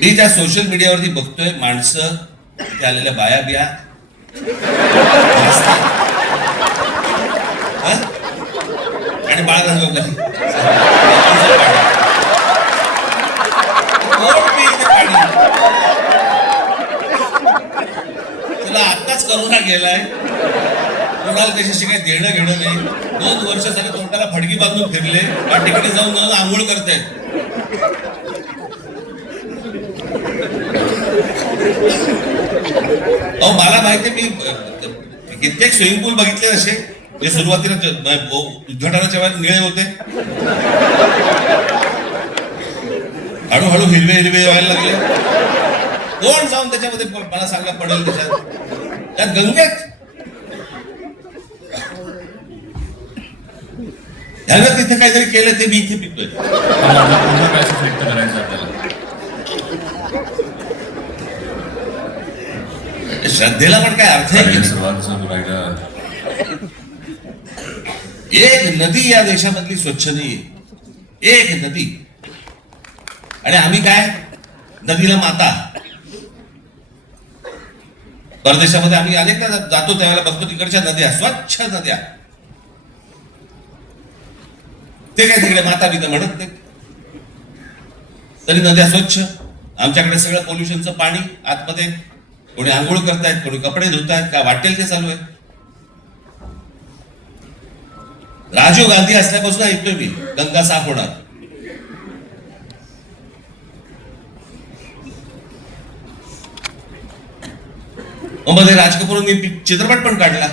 मी त्या सोशल मीडियावरती बघतोय माणसं तिथे आलेल्या बाया बिया. आणि बाळ तुला आत्ताच करोना गेलाय. कोणाला त्याच्याशी काही देणं घेणं नाही. दोन वर्ष झाले तोंडाला फडकी बांधून फिरले. तिकडे जाऊन जाऊन आंघोळ करतायत. अहो मला माहिती मी कित्येक स्विमिंग पूल बघितले असे. जे सुरुवातीला उद्घाटनाच्या वेळेला निळे होते. हळूहळू हिरवे हिरवे व्हायला लागले. कोण जाऊन त्याच्यामध्ये मला सांगा पडेल त्याच्यात? त्यात गंगेत. त्यानं तिथे काहीतरी केलं ते मी इथे पिकतोय श्रद्धेला पण काय अर्थ आहे की नाही? सर्वांचं एक नदी या देशामधली स्वच्छ नाहीये. एक नदी. आणि आम्ही काय? नदीला माता. परदेशामध्ये आम्ही अनेकदा जातो त्यावेळेला बघतो तिकडच्या नद्या स्वच्छ नद्या. ते काय तिकडे माता बिता म्हणत नाही तरी नद्या स्वच्छ. आमच्याकडे सगळं पोल्युशनचं पाणी आतमध्ये कोणी आंघोळ करतायत कोणी कपडे धुतायत का वाटेल ते चालू आहे. राजीव गांधी असल्यापासून ऐकतोय मी गंगा साफ होणार. मग मध्ये राज कपूरनी चित्रपट पण काढला.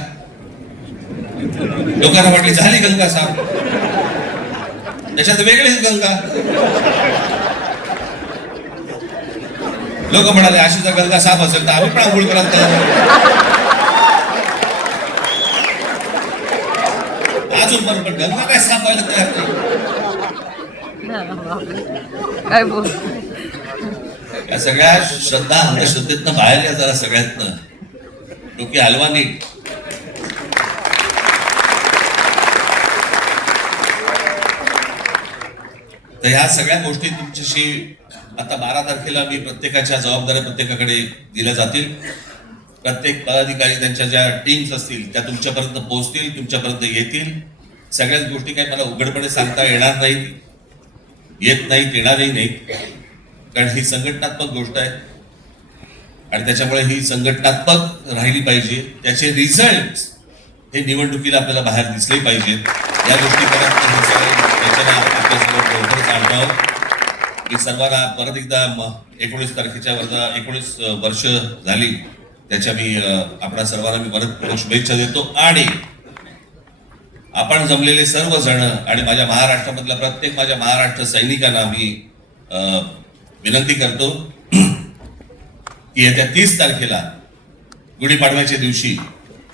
लोकांना वाटली झाली गंगा साफ. त्याच्यात वेगळीच गंगा. लोक म्हणाले अशी जर गंगा साफ असेल तर आम्ही पण आंघोळ आहोत. अजून पण पण गंगा काय साफ व्हायला तयार नाही. काय बोल? या सगळ्या श्रद्धा अंधश्रद्धेतनं बाहेर या जरा सगळ्यातनं. डोकी हलवा नीट तर ह्या सगळ्या गोष्टी तुमच्याशी आता बारा तारखेला मी प्रत्येकाच्या जबाबदाऱ्या प्रत्येकाकडे दिल्या जातील. प्रत्येक पदाधिकारी त्यांच्या ज्या टीम्स असतील त्या तुमच्यापर्यंत पोहोचतील तुमच्यापर्यंत येतील. सगळ्याच गोष्टी काही मला उघडपणे सांगता येणार नाहीत येत नाहीत येणारही नाहीत. कारण ही संघटनात्मक गोष्ट आहे. आणि त्याच्यामुळे ही संघटनात्मक राहिली पाहिजे. त्याचे रिझल्ट हे निवडणुकीला आपल्याला बाहेर दिसले पाहिजेत. या गोष्टीपर्यंत की सर्वांना परत एकदा एकोणीस तारखेच्या वर्धा एकोणीस वर्ष झाली त्याच्या मी अ, आपणा सर्वांना मी परत शुभेच्छा देतो. आणि आपण जमलेले सर्वजण आणि माझ्या महाराष्ट्रामधल्या प्रत्येक माझ्या महाराष्ट्र सैनिकांना मी विनंती करतो की येत्या तीस तारखेला गुढीपाडव्याच्या दिवशी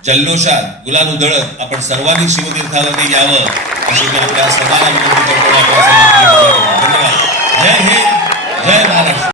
जल्लोषात गुलाल उधळत आपण सर्वांनी शिवतीर्थावरती यावं अशी मी आपल्या सर्वांना विनंती करतो आणि आपल्या सर्वांना धन्यवाद